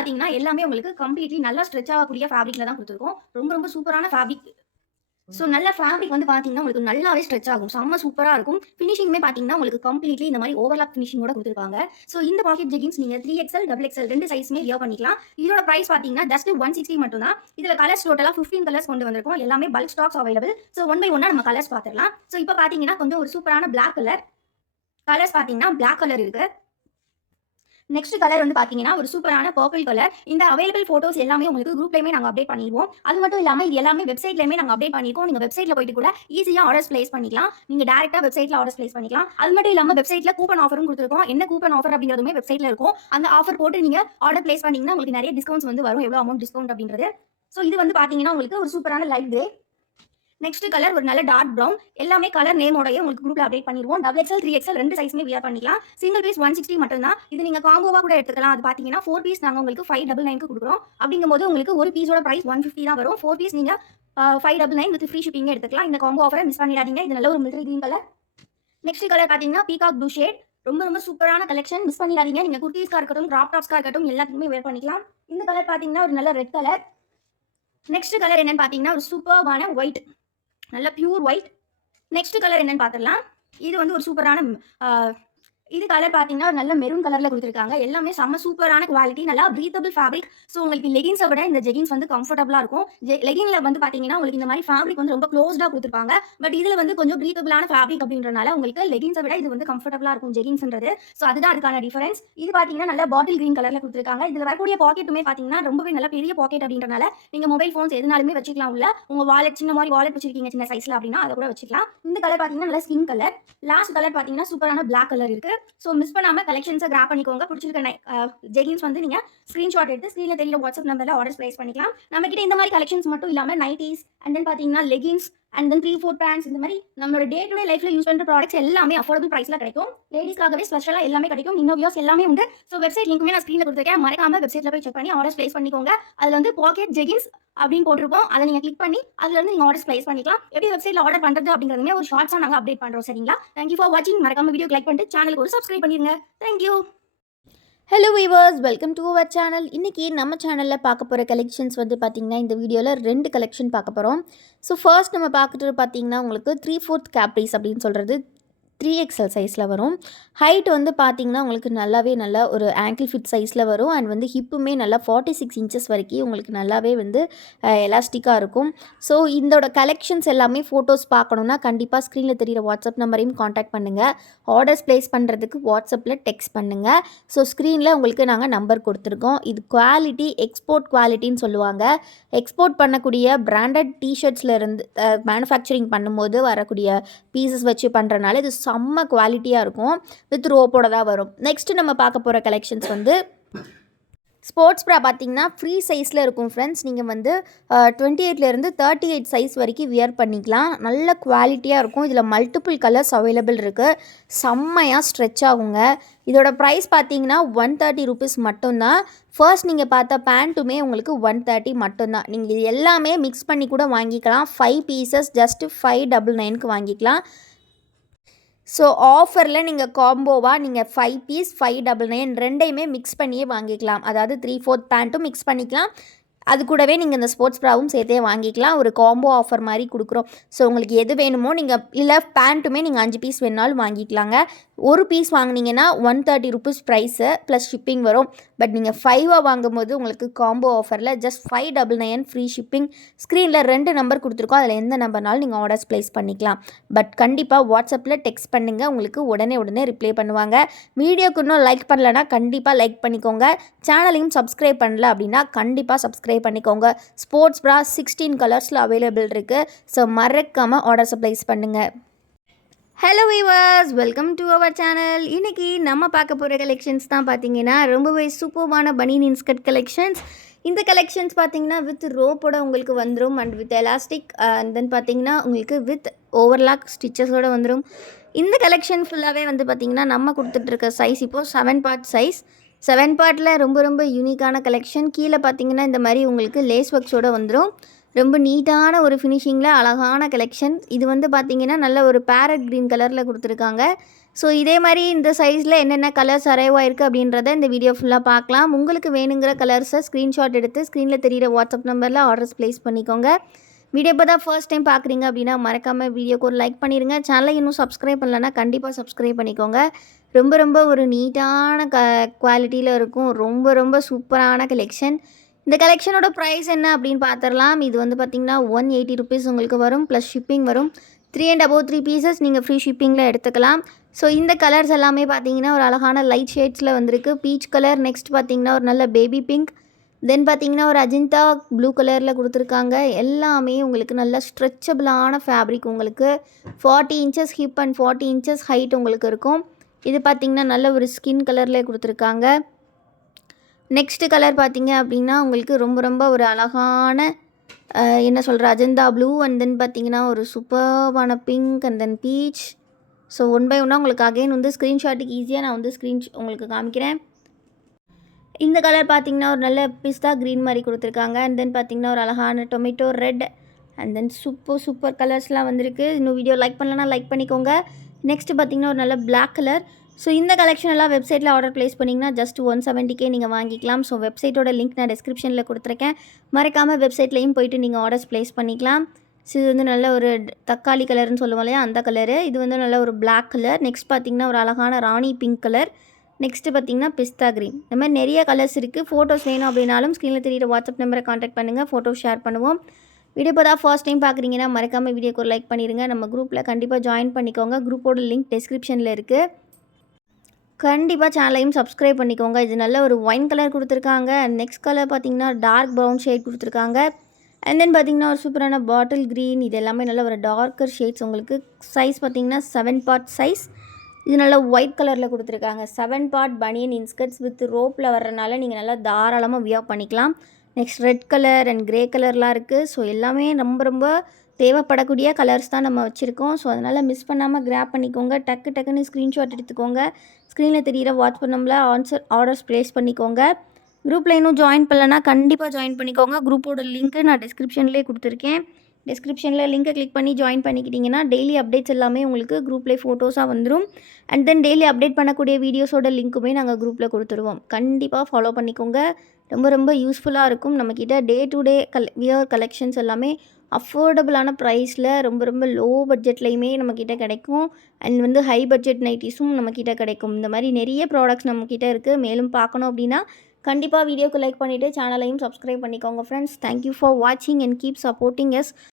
பார்த்தீங்கன்னா, எல்லாமே உங்களுக்கு கம்ப்ளீட்லி நல்லா ஸ்ட்ரெச் ஆகக்கூடிய ஃபேப்ரிக்ல தான் குடுத்துருக்கோம். ரொம்ப ரொம்ப சூப்பரான ஃபேப்ரிக். ஸோ நல்ல ஃபேப்ரிக் வந்து பார்த்தீங்கன்னா, உங்களுக்கு நல்லாவே ஸ்ட்ரெச் ஆகும். செம்ம சூப்பரா இருக்கும். ஃபினிஷிங்குமே பார்த்தீங்கன்னா, உங்களுக்கு கம்ப்ளீட்லி இந்த மாரி ஓவர்லாப் ஃபினிஷிங்கோட குடுத்துருக்காங்க. ஸோ இந்த பாக்கெட் ஜெகின்ஸ் நீங்க 3XL, XXL 2 சைஸ்மே வியர் பண்ணிக்கலாம். இதோட பிரைஸ் பார்த்தீங்கன்னா, ஜஸ்ட் 160 மட்டும் தான். இதுல கலர்ஸ் டோட்டலா 15 கலர்ஸ் கொண்டு வந்திருக்கோம். எல்லாமே bulk stocks available. So one by ஒன்னா நம்ம கலர்ஸ் பார்த்துடலாம். ஸோ இப்ப பார்த்தீங்கன்னா, கொஞ்சம் ஒரு சூப்பரான பிளாக் கலர். கலர்ஸ் பார்த்தீங்கன்னா, பிளாக் கலர் இருக்கு. நெக்ஸ்ட் கலர் வந்து பாத்தீங்கன்னா ஒரு சூப்பரான பர்பிள் கலர். இந்த அவைலபிள் போட்டோஸ் எல்லாமே உங்களுக்கு குரூப்லயுமே நாங்க அப்டேட் பண்ணிடுவோம். அது மட்டும் இல்லாம இது எல்லாமே வெப்சைட்லயுமே நாங்க அப்டேட் பண்ணிருக்கோம். நீங்க வெப்சைட்ல போயிட்டு கூட ஈஸியா ஆர்டர்ஸ் பிளேஸ் பண்ணிக்கலாம். நீங்க டைரக்டா வெப்சைட்ல ஆர்டர்ஸ் பிளேஸ் பண்ணிக்கலாம். அது மட்டும் இல்லாம வெப்சைட்ல கூப்பன் ஆஃபரும் கொடுத்துருக்கோம். என்ன கூப்பன் ஆஃபர் அப்படிங்கிறதுமே வெப்சைட்ல இருக்கும். அந்த ஆஃபர் போட்டு நீங்க ஆர்டர் பிளேஸ் பண்ணீங்கன்னா உங்களுக்கு நிறைய டிஸ்கவுண்ட்ஸ் வந்து வரும். எவ்வளவு அமௌண்ட் டிஸ்கவுண்ட் அப்படின்றது. ஸோ இது வந்து பாத்தீங்கன்னா உங்களுக்கு ஒரு சூப்பரான லைட் கிரே. நெக்ஸ்ட் கலர் ஒரு நல்ல டார்க் ப்ரௌன். எல்லாமே கலர் நேமோடய உங்களுக்கு குரூப்ல அப்டேட் பண்ணிடுவோம். XXL 3XL 2 சைஸ்மே வியர் பண்ணிக்கலாம். சிங்கிள் பீஸ் 160 மட்டும் தான். இது நீங்க காம்போவா கூட எடுத்துக்கலாம். அது பாத்தீங்கன்னா 4 பீஸ் நாங்க உங்களுக்கு 599 க்கு கொடுக்குறோம். அப்படிங்கும்போது உங்களுக்கு ஒரு பீஸோட பிரைஸ் 150 தான் வரும். 4 பீஸ் நீங்க 599 வித் ஃப்ரீ ஷிப்பிங் எடுத்துக்கலாம். இந்த காம்போ ஆஃபரை மிஸ் பண்ணிடாதீங்க. இது நல்ல ஒரு military green colour. Next colour பாத்தீங்கன்னா பீகாக் ப்ளூ ஷேட். ரொம்ப ரொம்ப சூப்பரான கலெக்ஷன். மிஸ் பண்ணிடாதீங்க. நீங்க குர்தீஸ்க்கா இருக்கட்டும், கிராப் டாப்ஸ்க்கா இருக்கட்டும் எல்லாத்துக்குமே வேர் பண்ணிக்கலாம். இந்த கலர் பாத்தீங்கன்னா ஒரு நல்ல ரெட் கலர். நெக்ஸ்ட் கலர் என்னன்னு பாத்தீங்கன்னா ஒரு சூப்பர்பான ஒயிட். நல்ல பியூர் ஒயிட். நெக்ஸ்ட் கலர் என்னன்னு பார்த்துடலாம். இது வந்து ஒரு சூப்பரான இது கலர் பார்த்தீங்கன்னா நல்ல மெரூன் கலர்ல கொடுத்துருக்காங்க. எல்லாமே செம்ம சூப்பரான குவாலிட்டி, நல்லா பிரீத்தபிள் ஃபேப்ரிக். ஸோ உங்களுக்கு லெகின்ஸை விட இந்த ஜெகின்ஸ் வந்து கம்ஃபர்டபுளாக இருக்கும். லெகின்ல வந்து பார்த்தீங்கன்னா உங்களுக்கு இந்த மாதிரி ஃபேப்ரிக் வந்து ரொம்ப க்ளோஸ்டாக கொடுத்துருப்பாங்க. பட் இதில் வந்து கொஞ்சம் பிரீத்தபிளான ஃபேப்ரிக் அப்படின்றனால உங்களுக்கு லெகின்ஸை விட இது வந்து கம்ஃபர்டபுளாக இருக்கும் ஜெகின்ஸ்ன்றது. ஸோ அதுதான் அதுக்கான டிஃபரன்ஸ். இது பார்த்தீங்கன்னா நல்ல பாட்டில் கிரீன் கலர்ல கொடுத்துருக்காங்க. இதில் வரக்கூடிய பாக்கெட்டுமே பார்த்தீங்கன்னா ரொம்பவே நல்ல பெரிய பாக்கெட் அப்படின்றனால நீங்கள் மொபைல் ஃபோன்ஸ் எதுனாலுமே வச்சுக்கலாம். உள்ள உங்கள் வாலெட் சின்ன மாதிரி வாலெட் வச்சிருக்கீங்க சின்ன சைஸில் அப்படின்னா அதை கூட வச்சுக்கலாம். இந்த கலர் பார்த்தீங்கன்னா நல்ல ஸ்கின் கலர். லாஸ்ட் கலர் பார்த்தீங்கன்னா சூப்பரான பிளாக் கலர் இருக்கு. ஸோ மிஸ் பண்ணாம கலெக்ஷன்ஸை கிராப் பண்ணிக்கோங்க. பிடிச்சிருக்க ஜெகின்ஸ் வந்து நீங்க ஸ்கிரீன்ஷாட் எடுத்து ஸ்க்ரீன்ல தெரியற வாட்ஸ்அப் நம்பர்ல ஆர்டர்ஸ் பிளேஸ் பண்ணிக்கலாம். நம்ம கிட்ட இந்த மாதிரி கலெக்ஷன்ஸ் மட்டும் இல்லாம நைட்டிஸ் அண்ட் தென் பாத்தீங்கன்னா லெகின்ஸ் அண்ட் தென் 3/4 பேண்ட்ஸ் இந்த மாதிரி நம்மளோட டே டு டே லைஃப்ல யூஸ் பண்ற ப்ராடக்ட்ஸ் எல்லாமே அஃபோர்டபுள் பிரைஸ்ல கிடைக்கும். லேடிஸ்க்காகவே ஸ்பெஷலா எல்லாமே கிடைக்கும். இன்னோவியர்ஸ் எல்லாமே உண்டு. ஸோ வெப்சைட் லிங்க்குமே நான் ஸ்க்ரீன்ல கொடுத்துருக்கேன். மறக்காம வெப்சைட்ல போய் செக் பண்ணி ஆர்டர்ஸ் பிளேஸ் பண்ணிக்கோங்க. அதுல வந்து பாக்கெட் ஜெகின்ஸ் அப்படின்னு போட்டிருப்போம். அதை நீங்க கிளிக் பண்ணி அதுல இருந்து நீங்க ஆர்டர்ஸ் பிளேஸ் பண்ணிக்கலாம். எப்படி வெப்சைட்ல ஆர்டர் பண்றது அப்படிங்கறதுமே ஒரு ஷார்ட்ஸா நாங்க அப்டேட் பண்றோம். சரிங்களா? தேங்க்யூ ஃபார் வாட்சிங். மறக்காம வீடியோ லைக் பண்ணிட்டு சேனலுக்கு ஒரு சப்ஸ்கிரைப் பண்ணிருங்க. Thank you. Hello viewers, welcome to our channel. இன்றைக்கி நம்ம சேனலில் பார்க்க போகிற கலெக்ஷன்ஸ் வந்து பார்த்திங்கன்னா இந்த வீடியோவில் 2 கலெக்ஷன் பார்க்க போகிறோம். ஸோ ஃபர்ஸ்ட் நம்ம பார்க்குறது பார்த்திங்கன்னா உங்களுக்கு 3/4 கேப்ரீஸ் அப்படின்னு சொல்கிறது 3XL சைஸில் வரும். ஹைட் வந்து பார்த்திங்கன்னா உங்களுக்கு நல்லாவே நல்லா ஒரு ஆங்கிள் ஃபிட் சைஸில் வரும். அண்ட் வந்து ஹிப்புமே நல்லா 46 இன்ச்சஸ் வரைக்கும் உங்களுக்கு நல்லாவே வந்து எலாஸ்டிக்காக இருக்கும். ஸோ இதோட கலெக்ஷன்ஸ் எல்லாமே ஃபோட்டோஸ் பார்க்கணுன்னா கண்டிப்பாக ஸ்க்ரீனில் தெரிகிற வாட்ஸ்அப் நம்பரையும் காண்டாக்ட் பண்ணுங்கள். ஆர்டர்ஸ் ப்ளேஸ் பண்ணுறதுக்கு வாட்ஸ்அப்பில் டெக்ஸ்ட் பண்ணுங்கள். ஸோ ஸ்க்ரீனில் உங்களுக்கு நாங்கள் நம்பர் கொடுத்துருக்கோம். இது குவாலிட்டி எக்ஸ்போர்ட் குவாலிட்டின்னு சொல்லுவாங்க. எக்ஸ்போர்ட் பண்ணக்கூடிய பிராண்டட் டிஷர்ட்ஸில் இருந்து மேனுஃபேக்சரிங் பண்ணும்போது வரக்கூடிய பீசஸ் வச்சு பண்ணுறனால இது செம்ம குவாலிட்டியாக இருக்கும். வித் ரோப்போட தான் வரும். நெக்ஸ்ட்டு நம்ம பார்க்க போகிற கலெக்ஷன்ஸ் வந்து ஸ்போர்ட்ஸ் ப்ரா பார்த்திங்கன்னா ஃப்ரீ சைஸில் இருக்கும் ஃப்ரெண்ட்ஸ். நீங்கள் வந்து 28லேருந்து 38 சைஸ் வரைக்கும் வியர் பண்ணிக்கலாம். நல்ல குவாலிட்டியாக இருக்கும். இதில் மல்டிபிள் கலர்ஸ் அவைலபிள் இருக்குது. செம்மையாக ஸ்ட்ரெச் ஆகுங்க. இதோட ப்ரைஸ் பார்த்தீங்கன்னா 130 ருபீஸ் மட்டும்தான். ஃபர்ஸ்ட் நீங்கள் பார்த்த பேண்ட்டுமே உங்களுக்கு 130 மட்டும்தான். நீங்கள் இது எல்லாமே மிக்ஸ் பண்ணி கூட வாங்கிக்கலாம். 5 பீசஸ் ஜஸ்ட் 599க்கு வாங்கிக்கலாம். ஸோ ஆஃபரில் நீங்கள் காம்போவாக நீங்கள் 5 பீஸ் 599 ரெண்டையுமே மிக்ஸ் பண்ணியே வாங்கிக்கலாம். அதாவது 3/4 பேண்ட்டும் மிக்ஸ் பண்ணிக்கலாம். அது கூடவே நீங்கள் இந்த ஸ்போர்ட்ஸ் ப்ராவும் சேர்த்தே வாங்கிக்கலாம். ஒரு காம்போ ஆஃபர் மாதிரி கொடுக்குறோம். ஸோ உங்களுக்கு எது வேணுமோ நீங்கள் இல்லை பேண்ட்டுமே நீங்கள் 5 பீஸ் வேணாலும் வாங்கிக்கலாங்க. ஒரு பீஸ் வாங்கினீங்கன்னா 130 ருபீஸ் ப்ரைஸு ப்ளஸ் ஷிப்பிங் வரும். பட் நீங்கள் 5 வாங்கும்போது உங்களுக்கு காம்போ ஆஃபரில் ஜஸ்ட் 599 ஃப்ரீ ஷிப்பிங். ஸ்க்ரீனில் 2 நம்பர் கொடுத்துருக்கோம். அதில் எந்த நம்பர்னாலும் நீங்கள் ஆர்டர்ஸ் ப்ளேஸ் பண்ணிக்கலாம். பட் கண்டிப்பாக வாட்ஸ்அப்பில் டெக்ஸ்ட் பண்ணுங்கள். உங்களுக்கு உடனே ரிப்ளை பண்ணுவாங்க. வீடியோக்கு இன்னும் லைக் பண்ணலன்னா கண்டிப்பாக லைக் பண்ணிக்கோங்க. சேனலையும் சப்ஸ்கிரைப் பண்ணல அப்படின்னா கண்டிப்பாக சப்ஸ்கிரைப் பண்ணிக்கோங்க. ஸ்போர்ட்ஸ் ப்ரா 16 கலர்ஸில் அவைலபிள் இருக்குது. ஸோ மறக்காமல் ஆர்டர்ஸை ப்ளேஸ் பண்ணுங்கள். Hello viewers, welcome to our channel. இன்றைக்கி நம்ம பார்க்க போகிற கலெக்ஷன்ஸ் தான் பார்த்தீங்கன்னா ரொம்பவே சூப்பர்வான பனியன் இன்ஸ்கர்ட் கலெக்ஷன்ஸ். இந்த கலெக்ஷன்ஸ் பார்த்தீங்கன்னா வித் ரோப்போட உங்களுக்கு வந்துடும் and with elastic and then பார்த்தீங்கன்னா உங்களுக்கு வித் ஓவர்லாக் ஸ்டிச்சஸோடு வந்துடும். இந்த கலெக்ஷன் ஃபுல்லாகவே வந்து பார்த்திங்கன்னா நம்ம கொடுத்துட்ருக்க சைஸ் இப்போது 7 பார்ட் சைஸ். 7 பார்ட்டில் ரொம்ப யூனிக்கான கலெக்ஷன். கீழே பார்த்தீங்கன்னா இந்த மாதிரி உங்களுக்கு லேஸ் ஒர்க்ஸோடு வந்துடும். ரொம்ப நீட்டான ஒரு ஃபினிஷிங்கில் அழகான கலெக்ஷன். இது வந்து பார்த்திங்கன்னா நல்ல ஒரு பேரட் க்ரீன் கலரில் கொடுத்துருக்காங்க. ஸோ இதே மாதிரி இந்த சைஸில் என்னென்ன கலர்ஸ் அரைவ் ஆயிருக்கு அப்படின்றத இந்த வீடியோ ஃபுல்லாக பார்க்கலாம். உங்களுக்கு வேணுங்கிற கலர்ஸை ஸ்க்ரீன்ஷாட் எடுத்து ஸ்க்ரீனில் தெரியிற வாட்ஸ்அப் நம்பரில் ஆர்டர்ஸ் ப்ளேஸ் பண்ணிக்கோங்க. வீடியோ இப்போ தான் ஃபர்ஸ்ட் டைம் பார்க்குறீங்க அப்படின்னா மறக்காமல் வீடியோக்கு ஒரு லைக் பண்ணிடுங்க. சேனலை இன்னும் சப்ஸ்கிரைப் பண்ணலன்னா கண்டிப்பாக சப்ஸ்கிரைப் பண்ணிக்கோங்க. ரொம்ப ரொம்ப ஒரு நீட்டான குவாலிட்டியில் இருக்கும். ரொம்ப ரொம்ப சூப்பரான கலெக்ஷன். இந்த கலெக்ஷனோட ப்ரைஸ் என்ன அப்படின்னு பார்த்துடலாம். இது வந்து பார்த்திங்கன்னா 180 ருபீஸ் உங்களுக்கு வரும், ப்ளஸ் ஷிப்பிங் வரும். 3 and above 3 பீசஸ் நீங்கள் ஃப்ரீ ஷிப்பிங்கில் எடுத்துக்கலாம். ஸோ இந்த கலர்ஸ் எல்லாமே பார்த்தீங்கன்னா ஒரு அழகான லைட் ஷேட்ஸில் வந்திருக்கு. பீச் கலர், நெக்ஸ்ட் பார்த்தீங்கன்னா ஒரு நல்ல பேபி பிங்க், தென் பார்த்தீங்கன்னா ஒரு அஜிந்தா ப்ளூ கலரில் கொடுத்துருக்காங்க. எல்லாமே உங்களுக்கு நல்ல ஸ்ட்ரெச்சபிளான ஃபேப்ரிக். உங்களுக்கு 40 inches hip and 40 inches height உங்களுக்கு இருக்கும். இது பார்த்திங்கன்னா நல்ல ஒரு ஸ்கின் கலரில் கொடுத்துருக்காங்க. நெக்ஸ்ட்டு கலர் பார்த்திங்க அப்படின்னா உங்களுக்கு ரொம்ப ரொம்ப ஒரு அழகான என்ன சொல்கிற அஜந்தா ப்ளூ, அண்ட் தென் பார்த்திங்கன்னா ஒரு சூப்பர்வான pink and then peach. So one by ஒன்னாக உங்களுக்கு அகைன் வந்து ஸ்க்ரீன்ஷாட்டுக்கு ஈஸியாக நான் வந்து உங்களுக்கு காமிக்கிறேன். இந்த கலர் பார்த்திங்கன்னா ஒரு நல்ல பிஸ்தா க்ரீன் மாதிரி கொடுத்துருக்காங்க. அண்ட் தென் பார்த்திங்கன்னா ஒரு அழகான tomato red, and then super கலர்ஸ்லாம் வந்திருக்கு. இன்னும் வீடியோ லைக் பண்ணலன்னா லைக் பண்ணிக்கோங்க. நெக்ஸ்ட்டு பார்த்திங்கன்னா ஒரு நல்ல பிளாக் கலர். ஸோ இந்த கலெக்ஷன் எல்லாம் வெப்சைட்டில் ஆர்டர் ப்ளேஸ் பண்ணிங்கன்னா ஜஸ்ட் 170K நீங்கள் வாங்கிக்கலாம். ஸோ வெப்சைட்டோட லிங்க் நான் டிஸ்கிரிப்ஷனில் கொடுத்துருக்கேன். மறக்காமல் வெப்சைட்லேயும் போய்ட்டு நீங்கள் ஆர்டர்ஸ் ப்ளேஸ் பண்ணிக்கலாம். ஸோ இது வந்து நல்ல ஒரு தக்காளி கலர்னு சொல்லுவோம் இல்லையா, அந்த கலரு. இது வந்து நல்ல ஒரு பிளாக் கலர். நெக்ஸ்ட் பார்த்திங்கன்னா ஒரு அழகான ராணி பிங்க் கலர். நெக்ஸ்ட்டு பார்த்திங்கன்னா பிஸ்தா க்ரீன். இந்த மாதிரி நிறைய கலர்ஸ் இருக்குது. ஃபோட்டோஸ் வேணும் அப்படின்னாலும் ஸ்க்ரீனில் தெரியிற வாட்ஸ்அப் நம்பரை காண்டாக்ட் பண்ணுங்கள், ஃபோட்டோ ஷேர் பண்ணுவோம். வீடியோ இப்போ தான் ஃபர்ஸ்ட் டைம் பார்க்குறீங்கன்னா மறக்காமல் வீடியோக்கு ஒரு லைக் பண்ணிடுங்க. நம்ம குரூப்பில் கண்டிப்பாக ஜாயின் பண்ணிக்கோங்க. குரூப்போட லிங்க் டிஸ்கிரிப்ஷனில் இருக்குது. கண்டிப்பாக சேனலையும் சப்ஸ்கிரைப் பண்ணிக்கோங்க. இது நல்ல ஒரு ஒயின் கலர் கொடுத்துருக்காங்க. நெக்ஸ்ட் கலர் பார்த்திங்கன்னா டார்க் ப்ரௌன் ஷேட் கொடுத்துருக்காங்க. அண்ட் தென் பார்த்திங்கன்னா ஒரு சூப்பரான பாட்டில் க்ரீன். இது எல்லாமே நல்ல ஒரு டார்க்கர் ஷேட்ஸ். உங்களுக்கு சைஸ் பார்த்திங்கன்னா 7 பார்ட் சைஸ். இது நல்லா ஒயிட் கலரில் கொடுத்துருக்காங்க. 7 பார்ட் பனியன் இன்ஸ்கர்ட்ஸ் வித் ரோப்பில் வர்றதுனால நீங்கள் நல்லா தாராளமாக வியர் பண்ணிக்கலாம். Next red colour and grey கலர்லாம் இருக்குது. ஸோ எல்லாமே ரொம்ப ரொம்ப தேவைப்படக்கூடிய கலர்ஸ் தான் நம்ம வச்சுருக்கோம். ஸோ அதனால் மிஸ் பண்ணாமல் கிராப் பண்ணிக்கோங்க. டக்குன்னு ஸ்க்ரீன்ஷாட் எடுத்துக்கோங்க. ஸ்க்ரீனில் தெரிகிற வாட்ஸ்அப் நம்பரில் ஆர்டர்ஸ் ப்ளேஸ் பண்ணிக்கோங்க. குரூப்பில் இன்னும் ஜாயின் பண்ணலன்னா கண்டிப்பாக ஜாயின் பண்ணிக்கோங்க. குரூப்போட லிங்க்கு நான் டிஸ்கிரிப்ஷன்லேயே கொடுத்துருக்கேன். டிஸ்கிரிப்ஷனில் லிங்கை கிளிக் பண்ணி ஜாயின் பண்ணிக்கிட்டிங்கன்னா டெய்லி அப்டேட்ஸ் எல்லாமே உங்களுக்கு குரூப்லேயே ஃபோட்டோஸாக வந்துடும். அண்ட் தென் டெய்லி அப்டேட் பண்ணக்கூடிய வீடியோஸோட லிங்க்குமே நாங்கள் குரூப்பில் கொடுத்துருவோம். கண்டிப்பாக ஃபாலோ பண்ணிக்கோங்க. ரொம்ப ரொம்ப யூஸ்ஃபுல்லாக இருக்கும். நம்மக்கிட்ட day to day wear collections எல்லாமே அஃபோர்டபுளான ப்ரைஸில் ரொம்ப ரொம்ப லோ பட்ஜெட்லேயுமே நம்மக்கிட்ட கிடைக்கும். அண்ட் வந்து ஹை பட்ஜெட் நைட்டிஸும் நம்மக்கிட்ட கிடைக்கும். இந்த மாதிரி நிறைய ப்ராடக்ட்ஸ் நம்மக்கிட்ட இருக்குது. மேலும் பார்க்கணும் அப்படின்னா கண்டிப்பாக வீடியோக்கு லைக் பண்ணிவிட்டு சேனலையும் சப்ஸ்கிரைப் பண்ணிக்கோங்க ஃப்ரெண்ட்ஸ். தேங்க்யூ ஃபார் வாட்சிங் அண்ட் கீப் சப்போர்ட்டிங் எஸ்.